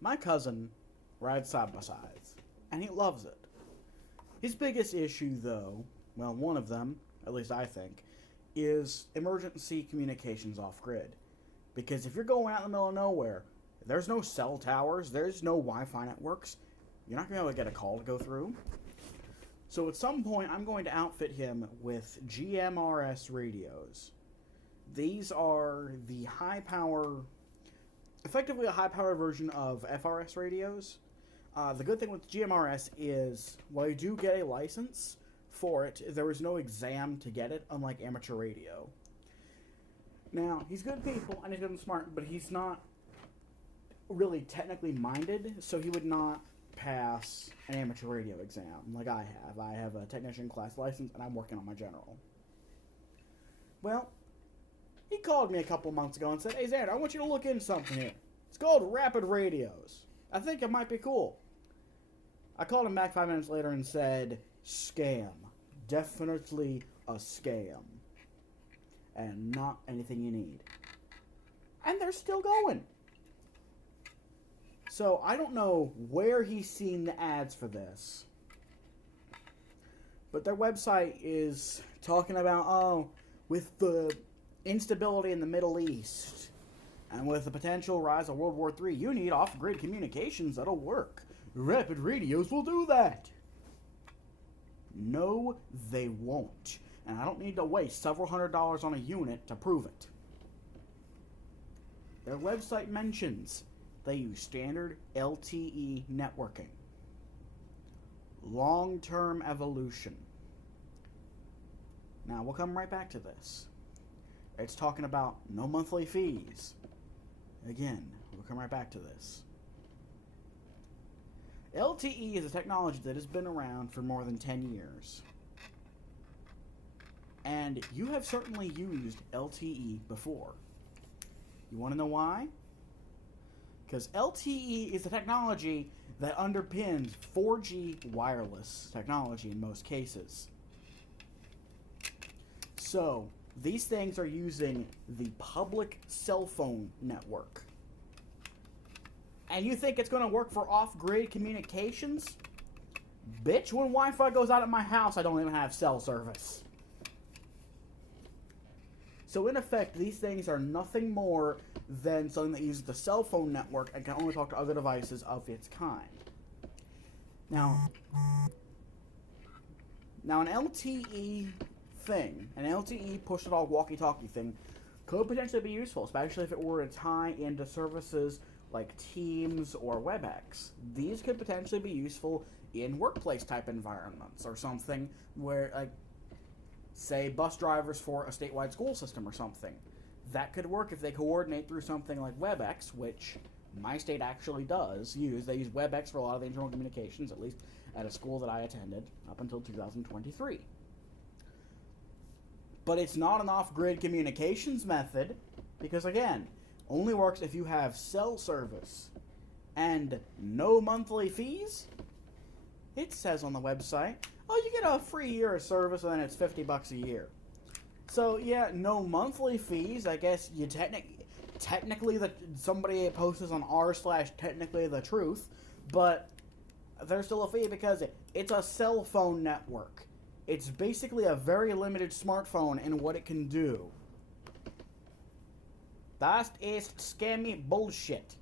My cousin rides side by sides, and he loves it. His biggest issue, though, well, one of them, at least I think, is emergency communications off grid. Because if you're going out in the middle of nowhere, there's no cell towers, there's no Wi-Fi networks, you're not going to be able to get a call to go through. So at some point, I'm going to outfit him with GMRS radios. These are the high-power, effectively a high-power version of FRS radios. The good thing with GMRS is, while you do get a license for it, there is no exam to get it, unlike amateur radio. Now, he's good people, and he's good and smart, but he's not really technically minded, so he would not pass an amateur radio exam like I have. I have a technician class license, and I'm working on my general. Well, he called me a couple months ago and said, "Hey, Xander, I want you to look into something here. It's called Rapid Radios. I think it might be cool." I called him back 5 minutes later and said, "Scam. Definitely a scam. And not anything you need." And they're still going. So I don't know where he's seen the ads for this, but their website is talking about, with the instability in the Middle East and with the potential rise of World War III, you need off-grid communications that'll work. Rapid radios will do that. No, they won't. And I don't need to waste several $100s on a unit to prove it. Their website mentions they use standard LTE networking. Long-term evolution. Now, we'll come right back to this. It's talking about no monthly fees. Again, we'll come right back to this. LTE is a technology that has been around for more than 10 years. And you have certainly used LTE before. You want to know why? Because LTE is the technology that underpins 4G wireless technology in most cases. So, these things are using the public cell phone network. And you think it's going to work for off-grid communications? Bitch, when Wi-Fi goes out at my house, I don't even have cell service. So in effect, these things are nothing more than something that uses the cell phone network and can only talk to other devices of its kind. Now an LTE thing, an LTE push-to-talk walkie-talkie thing, could potentially be useful, especially if it were to tie into services like Teams or WebEx. These could potentially be useful in workplace-type environments or something where, like, say, bus drivers for a statewide school system or something. That could work if they coordinate through something like WebEx, which my state actually does use. They use WebEx for a lot of the internal communications, at least at a school that I attended, up until 2023. But it's not an off-grid communications method, because again, only works if you have cell service and no monthly fees. It says on the website, you get a free year of service and then it's $50 a year. So yeah, no monthly fees. I guess you technically somebody posts on r/technically the truth, but there's still a fee because it's a cell phone network. It's basically a very limited smartphone in what it can do. Das ist scammy bullshit.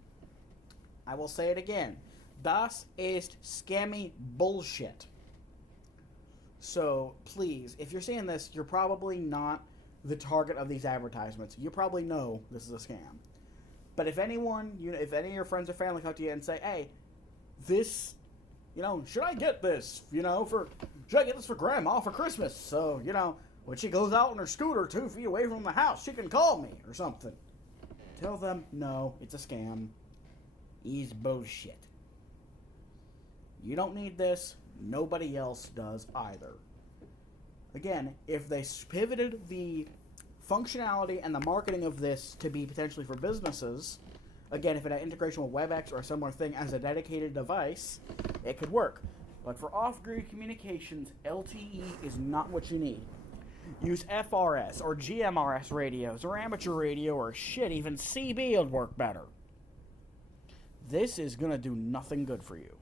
I will say it again. Das ist scammy bullshit. So, please, if you're seeing this, you're probably not the target of these advertisements. You probably know this is a scam. But if anyone, if any of your friends or family come to you and say, "Hey, this, should I get this, should I get this for Grandma for Christmas? So, when she goes out on her scooter 2 feet away from the house, she can call me," or something. Tell them, no, it's a scam. It's bullshit. You don't need this. Nobody else does either. Again, if they pivoted the functionality and the marketing of this to be potentially for businesses, again, if it had integration with WebEx or a similar thing as a dedicated device, it could work. But for off-grid communications, LTE is not what you need. Use FRS or GMRS radios or amateur radio or shit, even CB would work better. this is going to do nothing good for you.